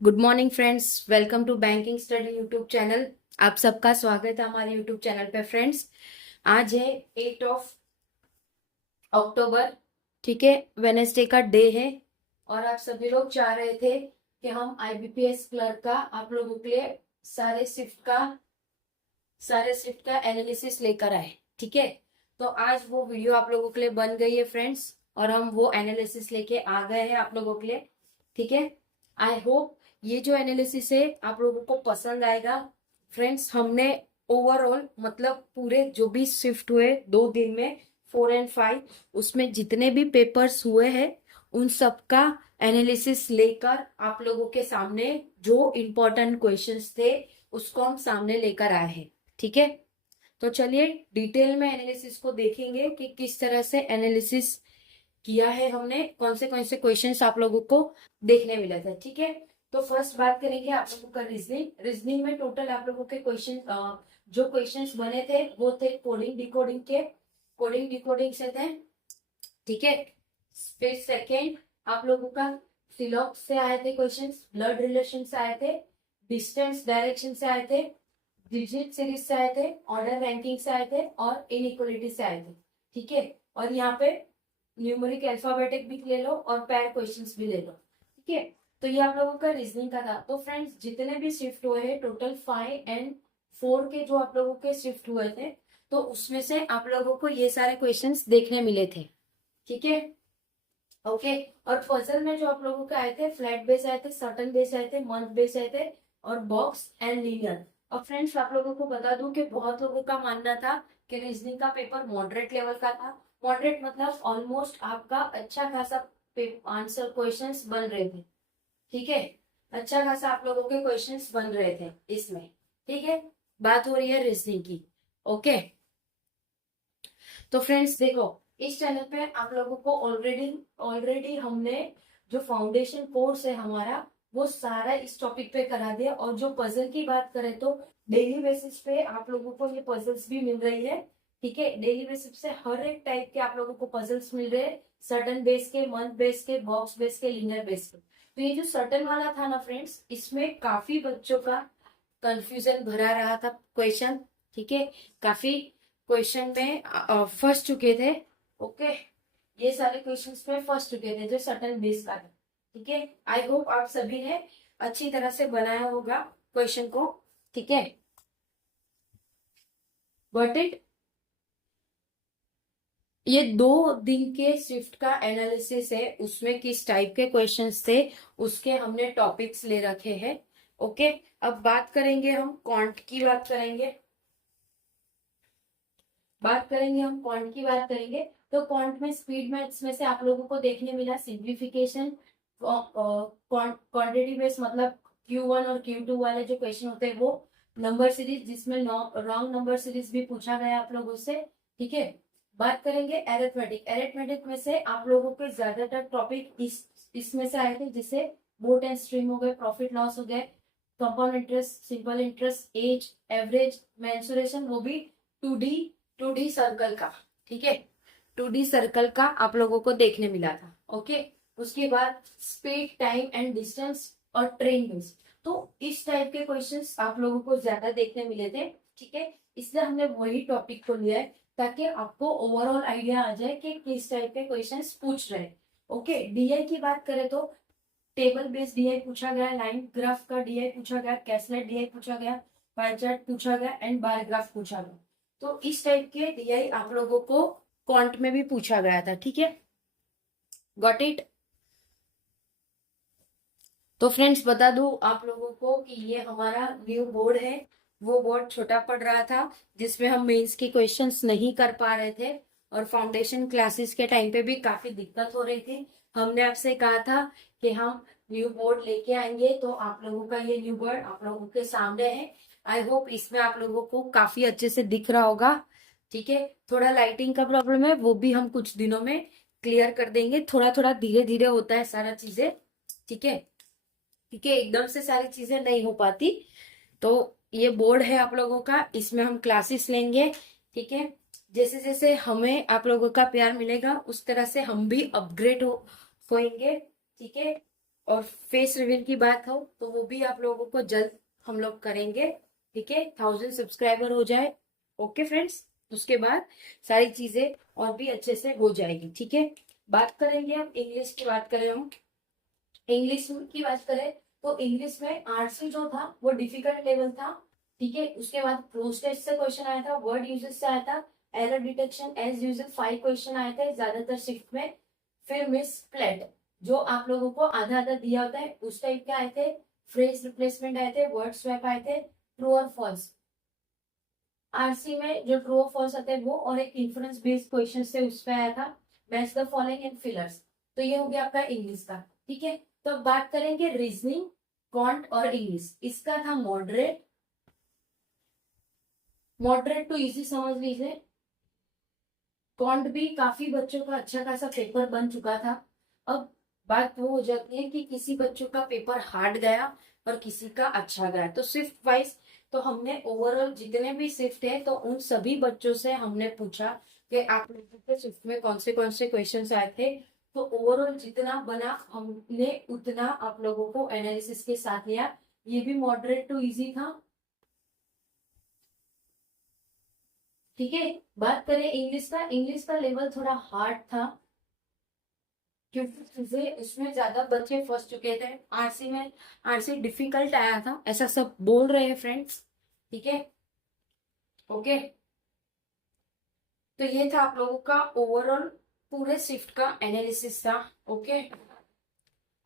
Good morning friends, welcome to banking study YouTube channel. आप सबका स्वागत है हमारे यूट्यूब चैनल पे फ्रेंड्स। आज है 8 ऑफ अक्टूबर, ठीक है, वेनेसडे का डे है। और आप सभी लोग चाह रहे थे कि हम आईबीपीएस क्लर्क का आप लोगों के लिए सारे शिफ्ट का एनालिसिस लेकर आए, ठीक है। तो आज वो वीडियो आप लोगों के लिए बन गई है फ्रेंड्स, और हम वो एनालिसिस लेके आ गए हैं आप लोगों के लिए, ठीक है। आई होप ये जो एनालिसिस है आप लोगों को पसंद आएगा फ्रेंड्स। हमने ओवरऑल मतलब पूरे जो भी शिफ्ट हुए 2 दिन में 4 और 5, उसमें जितने भी पेपर्स हुए हैं उन सब का एनालिसिस लेकर आप लोगों के सामने जो इम्पोर्टेंट क्वेश्चंस थे उसको हम सामने लेकर आए हैं, ठीक है। तो चलिए डिटेल में एनालिसिस को देखेंगे कि किस तरह से एनालिसिस किया है हमने, कौन से क्वेश्चंस आप लोगों को देखने मिले थे, ठीक है। तो फर्स्ट बात करेंगे आप लोगों का रीजनिंग में टोटल आप लोगों के क्वेश्चन जो क्वेश्चंस बने थे वो थे कोडिंग डिकोडिंग से थे, ठीक है। फिर सेकेंड आप लोगों का सिलॉक से आए थे क्वेश्चंस, ब्लड रिलेशन से आए थे, डिस्टेंस डायरेक्शन से आए थे, डिजिट सीरीज से आए थे, ऑर्डर रैंकिंग से आए थे और इनइक्वलिटी से आए थे, ठीक है। और यहाँ पे न्यूमेरिक अल्फाबेटिक भी ले लो और पैर क्वेश्चंस भी ले लो, ठीक है। तो ये आप लोगों का रीजनिंग का था। तो फ्रेंड्स जितने भी शिफ्ट हुए हैं टोटल 5 और 4 के जो आप लोगों के शिफ्ट हुए थे, तो उसमें से आप लोगों को ये सारे क्वेश्चंस देखने मिले थे, ठीक है, ओके। और पजल में जो आप लोगों के आए थे फ्लैट बेस आए थे, सर्टन बेस आए थे, मंथ बेस आए थे और बॉक्स एंड लीनियर। और फ्रेंड्स आप लोगों को बता दूं कि बहुत लोगों का मानना था कि रीजनिंग का पेपर मॉडरेट लेवल का था। मॉडरेट मतलब ऑलमोस्ट आपका अच्छा खासा आंसर क्वेश्चंस बन रहे थे, ठीक है। अच्छा खासा आप लोगों के क्वेश्चंस बन रहे थे इसमें, ठीक है। बात हो रही है रीजनिंग की, ओके। तो फ्रेंड्स देखो, इस चैनल पे आप लोगों को ऑलरेडी हमने जो फाउंडेशन कोर्स है हमारा वो सारा इस टॉपिक पे करा दिया। और जो पजल की बात करें तो डेली बेसिस पे आप लोगों को ये पजल्स भी मिल रही है, ठीक है। डेली बेसिस पे हर एक टाइप के आप लोगों को पजल्स मिल रहे हैं, सर्टन बेस के, मंथ बेस के, बॉक्स बेस के, लिनियर बेस के। तो ये जो सर्टन वाला था ना फ्रेंड्स, इसमें काफी बच्चों का कंफ्यूजन भरा रहा था क्वेश्चन, ठीक है। काफी क्वेश्चन में फंस चुके थे, ओके। ये सारे क्वेश्चंस में फंस चुके थे जो सर्टन बेस का था, ठीक है। आई होप आप सभी ने अच्छी तरह से बनाया होगा क्वेश्चन को, ठीक है। बट इट ये 2 दिन के शिफ्ट का एनालिसिस है, उसमें किस टाइप के क्वेश्चंस थे उसके हमने टॉपिक्स ले रखे हैं, ओके। अब बात करेंगे हम क्वांट की बात करेंगे। तो क्वांट में स्पीड मैथ्स में से आप लोगों को देखने मिला सिंप्लीफिकेशन, क्वांटिटी बेस मतलब Q1 और Q2 वाले जो क्वेश्चन होते हैं वो, नंबर सीरीज जिसमें रॉन्ग नंबर सीरीज भी पूछा गया आप लोगों से, ठीक है। बात करेंगे एरिथमेटिक में से आप लोगों के ज्यादातर टॉपिक इसमें से आए थे, जिसे बोट एंड स्ट्रीम हो गए, प्रॉफिट लॉस हो गए, compound interest, simple interest, age, average, mensuration, वो भी 2D सर्कल का, ठीक है। 2D सर्कल का आप लोगों को देखने मिला था, ओके। उसके बाद स्पीड, टाइम एंड डिस्टेंस और ट्रेन बेस। तो इस टाइप के क्वेश्चंस आप लोगों को ज्यादा देखने मिले थे, ठीक है। इसलिए हमने वही टॉपिक को लिया है ताकि आपको ओवरऑल आइडिया आ जाए कि किस टाइप के क्वेश्चंस पूछ रहे हैं, ओके। डीआई की बात करें तो टेबल बेस्ड डीआई पूछा गया, लाइन ग्राफ का डीआई पूछा गया, कैसलेट डीआई पूछा गया, पाई चार्ट पूछा गया एंड बार ग्राफ पूछा गया। तो इस टाइप के डीआई आप लोगों को क्वांट में भी पूछा गया था, ठीक है। Got it. तो फ्रेंड्स बता दूं आप लोगों को कि ये हमारा न्यू बोर्ड है। वो बोर्ड छोटा पड़ रहा था जिसमें हम मेंस के क्वेश्चंस नहीं कर पा रहे थे, और फाउंडेशन क्लासेस के टाइम पे भी काफी दिक्कत हो रही थी। हमने आपसे कहा था कि हम न्यू बोर्ड लेके आएंगे, तो आप लोगों का ये न्यू बोर्ड आप लोगों के सामने है। आई होप इसमें आप लोगों को काफी अच्छे से दिख रहा होगा, ठीक है। थोड़ा लाइटिंग का प्रॉब्लम है, वो भी हम कुछ दिनों में क्लियर कर देंगे। थोड़ा थोड़ा धीरे धीरे होता है सारा चीजें, ठीक है, ठीक है। एकदम से सारी चीजें नहीं हो पाती। तो ये बोर्ड है आप लोगों का, इसमें हम क्लासेस लेंगे, ठीक है। जैसे जैसे हमें आप लोगों का प्यार मिलेगा उस तरह से हम भी अपग्रेड होएंगे, ठीक है। और फेस रिवील की बात हो तो वो भी आप लोगों को जल्द हम लोग करेंगे, ठीक है, 1000 सब्सक्राइबर हो जाए। ओके फ्रेंड्स, उसके बाद सारी चीजें और भी अच्छे से हो जाएगी, ठीक है। बात करेंगे हम इंग्लिश की, बात करें हम इंग्लिश की बात करें तो इंग्लिश में आरसी जो था वो डिफिकल्ट लेवल था, ठीक है। उसके बाद क्लोज टेस्ट से क्वेश्चन आया था, वर्ड यूजेस से आया था, error detection as usual 5 question आए थे ज्यादातर शिफ्ट में। फिर मिस प्लेट जो आप लोगों को आधा आधा दिया होता है उस टाइप के आए थे, फ्रेज रिप्लेसमेंट आए थे, वर्ड स्वैप आए थे, ट्रू और फॉल्स। आरसी में जो ट्रू और फॉल्स आते हैं वो, और एक इन्फ्रेंस बेस्ड क्वेश्चन से उस पे आया था, match the following in fillers. तो ये हो गया आपका इंग्लिश का, ठीक है। तो अब बात करेंगे रीजनिंग, क्वांट और इंग्लिश। इसका था मॉडरेट, मॉडरेट टू इजी समझ लीजिए। क्वांट भी काफी बच्चों का अच्छा खासा पेपर बन चुका था। अब बात वो हो जाती है कि किसी बच्चों का पेपर हार्ड गया और किसी का अच्छा गया। तो शिफ्ट वाइज तो हमने ओवरऑल जितने भी शिफ्ट है तो उन सभी बच्चों से हमने पूछा कि आप लोगों के शिफ्ट में कौन से क्वेश्चन आए थे। तो ओवरऑल जितना बना हमने उतना आप लोगों को एनालिसिस के साथ लिया। ये भी मॉडरेट टू इजी था, ठीक है। बात करें इंग्लिश का लेवल थोड़ा हार्ड था क्योंकि चीजें उसमें ज्यादा बच्चे फंस चुके थे। आरसी डिफिकल्ट आया था ऐसा सब बोल रहे हैं फ्रेंड्स, ठीक है। ओके, तो ये था आप लोगों का ओवरऑल पूरे शिफ्ट का एनालिसिस था। ओके,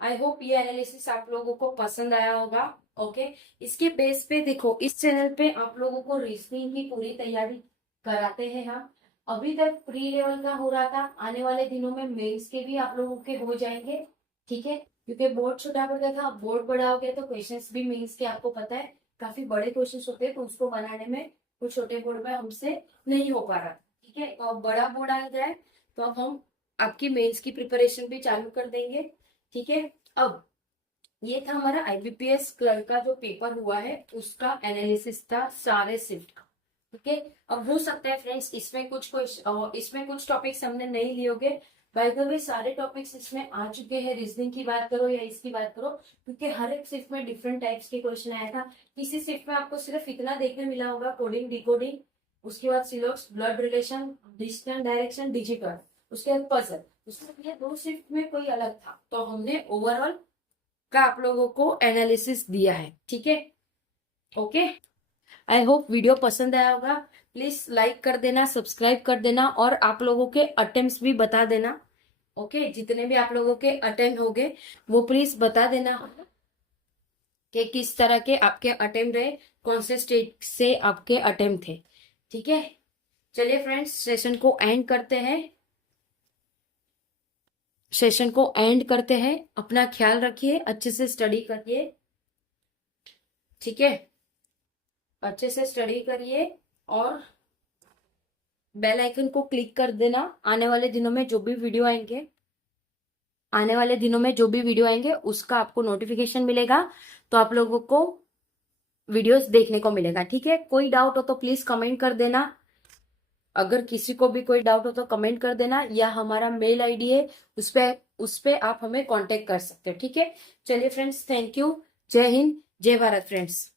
आई होप ये एनालिसिस आप लोगों को पसंद आया होगा। ओके, इसके बेस पे देखो इस चैनल पे आप लोगों को रीजनिंग की पूरी तैयारी कराते हैं हम। अभी तक प्री लेवल का हो रहा था, आने वाले दिनों में मेंस के भी आप लोगों के हो जाएंगे, ठीक है। क्योंकि बोर्ड छोटा पड़ गया था, अब बोर्ड बड़ा हो गया तो क्वेश्चंस भी मेंस के आपको पता है काफी बड़े क्वेश्चंस होते हैं, तो उसको बनाने में कुछ छोटे बोर्ड में हमसे नहीं हो पा रहा, ठीक है। तो अब बड़ा बोर्ड आ जाए तो अब हम आपकी मेंस की प्रिपरेशन भी चालू कर देंगे, ठीक है। अब ये था हमारा आईबीपीएस क्लर्क का जो पेपर हुआ है उसका एनालिसिस था सारे शिफ्ट का, ठीक है। अब हो सकता है फ्रेंड्स इसमें कुछ टॉपिक्स हमने नहीं लिए होंगे। बाय द वे सारे टॉपिक्स इसमें आ चुके हैं, रीजनिंग की बात करो या इसकी बात करो, क्योंकि हर एक शिफ्ट में डिफरेंट टाइप्स के क्वेश्चन आया था। किसी शिफ्ट में आपको सिर्फ इतना देखने मिला होगा, कोडिंग डिकोडिंग, उसके बाद सिलॉक्स, blood relation, distance direction, digital, उसके बाद पजल। उसमें ये 2 शिफ्ट में कोई अलग था, तो हमने ओवरऑल का आप लोगों को एनालिसिस दिया है, ठीक है। ओके, आई होप वीडियो पसंद आया होगा। प्लीज लाइक कर देना, सब्सक्राइब कर देना और आप लोगों के अटेम्प्ट्स भी बता देना। ओके, जितने भी आप लोगों के अटेम्प्ट हो गए वो प्लीज बता देना कि किस तरह के आपके अटेम्प्ट रहे, कौन से स्टेट से आपके अटेम्प्ट थे, ठीक है। चलिए फ्रेंड्स, सेशन को एंड करते हैं। अपना ख्याल रखिए, अच्छे से स्टडी करिए, ठीक है। अच्छे से स्टडी करिए और बेल आइकन को क्लिक कर देना। आने वाले दिनों में जो भी वीडियो आएंगे उसका आपको नोटिफिकेशन मिलेगा, तो आप लोगों को वीडियोस देखने को मिलेगा, ठीक है। कोई डाउट हो तो प्लीज कमेंट कर देना। अगर किसी को भी कोई डाउट हो तो कमेंट कर देना, या हमारा मेल आईडी है उस पे आप हमें कांटेक्ट कर सकते हो, ठीक है। चलिए फ्रेंड्स, थैंक यू। जय हिंद, जय भारत फ्रेंड्स।